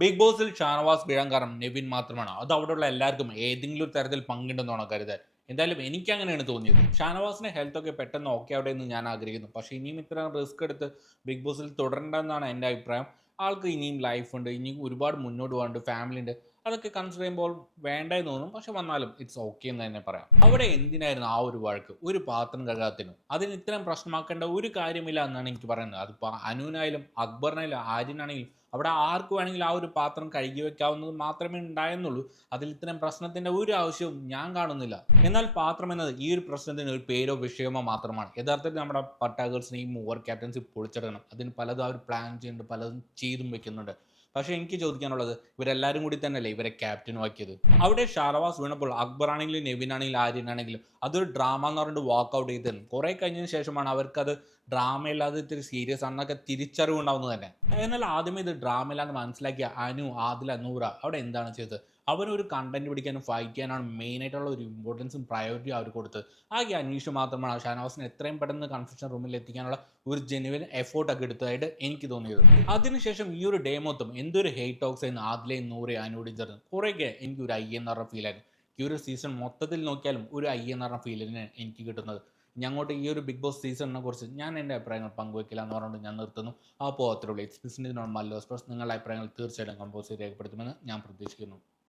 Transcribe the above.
Big ബോസിൽ ഷാനവാസ് വീഴാൻ കാരണം നെവിൻ മാത്രമാണ്. അത് അവിടെയുള്ള എല്ലാവർക്കും ഏതെങ്കിലും ഒരു തരത്തിൽ പങ്കുണ്ടെന്നാണ് കരുതാൻ. എന്തായാലും എനിക്ക് അങ്ങനെയാണ് തോന്നിയത്. ഷാനവാസിന്റെ ഹെൽത്ത് ഒക്കെ പെട്ടെന്ന് ഓക്കെ ആവട്ടെ എന്ന് ഞാൻ ആഗ്രഹിക്കുന്നു. പക്ഷേ ഇനിയും ഇത്രയും റിസ്ക് എടുത്ത് ബിഗ് ബോസിൽ തുടരണ്ടെന്നാണ് എന്റെ അഭിപ്രായം. ആൾക്ക് ഇനിയും ലൈഫ് ഉണ്ട്. ഇനിയും ഒരുപാട് മുന്നോട്ട് പോകാനുണ്ട്. ഫാമിലി ഉണ്ട്. അതൊക്കെ കൺസിഡർ ചെയ്യുമ്പോൾ വേണ്ട എന്ന് തോന്നും. പക്ഷെ വന്നാലും ഇറ്റ്സ് ഓക്കെ എന്ന് തന്നെ പറയാം. അവിടെ എന്തിനായിരുന്നു ആ ഒരു വഴക്ക്? ഒരു പാത്രം കഴുകാത്തിനും അതിന് ഇത്രയും പ്രശ്നമാക്കേണ്ട ഒരു കാര്യമില്ല എന്നാണ് എനിക്ക് പറയുന്നത്. അതിപ്പോൾ അനുവിനായാലും അക്ബറിനായാലും ആര്യനാണെങ്കിലും അവിടെ ആർക്ക് വേണമെങ്കിലും ആ ഒരു പാത്രം കഴുകി വെക്കാവുന്നത് മാത്രമേ ഉണ്ടായെന്നുള്ളൂ അതിൽ ഇത്തരം പ്രശ്നത്തിന്റെ ഒരു ആവശ്യവും ഞാൻ കാണുന്നില്ല. എന്നാൽ പാത്രം എന്നത് ഈ ഒരു പ്രശ്നത്തിന് ഒരു പേരോ വിഷയമോ മാത്രമാണ്. യഥാർത്ഥത്തിൽ നമ്മുടെ പട്ടാഗേഴ്സിനെ ഈ മൂവർ ക്യാപ്റ്റൻസി പൊളിച്ചെടുക്കണം. അതിന് പലതും അവർ പ്ലാൻ ചെയ്യുന്നുണ്ട് പലതും ചെയ്തും വെക്കുന്നുണ്ട്. പക്ഷേ എനിക്ക് ചോദിക്കാനുള്ളത് ഇവരെല്ലാവരും കൂടി തന്നെയല്ലേ ഇവരെ ക്യാപ്റ്റനും ആക്കിയത്? അവിടെ ഷാറവാസ് വീണപ്പോൾ അക്ബർ ആണെങ്കിലും നെവിൻ ആണെങ്കിലും ആര്യൻ ആണെങ്കിലും അതൊരു ഡ്രാമ എന്ന് പറഞ്ഞിട്ട് വാക്കൗട്ട് ചെയ്തത് കുറെ കഴിഞ്ഞതിന് ശേഷമാണ് അവർക്കത് ഡ്രാമ ഇല്ലാതെ ഇത്തിരി സീരിയസ് ആണെന്നൊക്കെ തിരിച്ചറിവുണ്ടാവുന്നത് തന്നെ. എന്നാൽ ആദ്യമേ ഇത് ഡ്രാമ ഇല്ലാന്ന് മനസ്സിലാക്കിയ അനു ആദില നൂറ അവിടെ എന്താണ് ചെയ്തത്? അവനൊരു കണ്ടന്റ് പിടിക്കാനും ചെയ്യാനാണ് മെയിൻ ആയിട്ടുള്ള ഒരു ഇമ്പോർട്ടൻസും പ്രയോറിറ്റിയും അവർ കൊടുത്തത്. ആകെ അന്വേഷിച്ച് മാത്രമാണ് ഷാനവാസിനെ എത്രയും പെട്ടെന്ന് കൺഫ്യൂഷൻ റൂമിൽ എത്തിക്കാനുള്ള ഒരു ജെനുവൻ എഫേർട്ടൊക്കെ എടുത്തതായിട്ട് എനിക്ക് തോന്നിയത്. അതിനുശേഷം ഈ ഒരു ഡേ മൊത്തം എന്തൊരു ഹെയ്റ്റ് ടോക്സ് ആയിരുന്നു ആദ്യം നൂറെ അനുകൂടി ചേർന്ന്. കുറേയൊക്കെ എനിക്ക് ഒരു ഐ എന്ന് പറഞ്ഞ ഫീൽ ആയിരുന്നു. ഈ ഒരു സീസൺ മൊത്തത്തിൽ നോക്കിയാലും ഒരു ഐ എന്ന് പറഞ്ഞ ഫീലിന് എനിക്ക് കിട്ടുന്നത്. ഞങ്ങോട്ട് ഈ ഒരു ബിഗ് ബോസ് സീസണിനെ കുറിച്ച് ഞാൻ എന്റെ അഭിപ്രായങ്ങൾ പങ്കുവയ്ക്കില്ല എന്ന് പറഞ്ഞുകൊണ്ട് ഞാൻ നിർത്തുന്നു. അപ്പോൾ അത്രയുള്ളൂ എക്സ്പീരിയൻസ് നോർമൽ ലോസ് നിങ്ങളുടെ അഭിപ്രായങ്ങൾ തീർച്ചയായിട്ടും കമ്പോസ് രേഖപ്പെടുത്തുമെന്ന് ഞാൻ പ്രതീക്ഷിക്കുന്നു.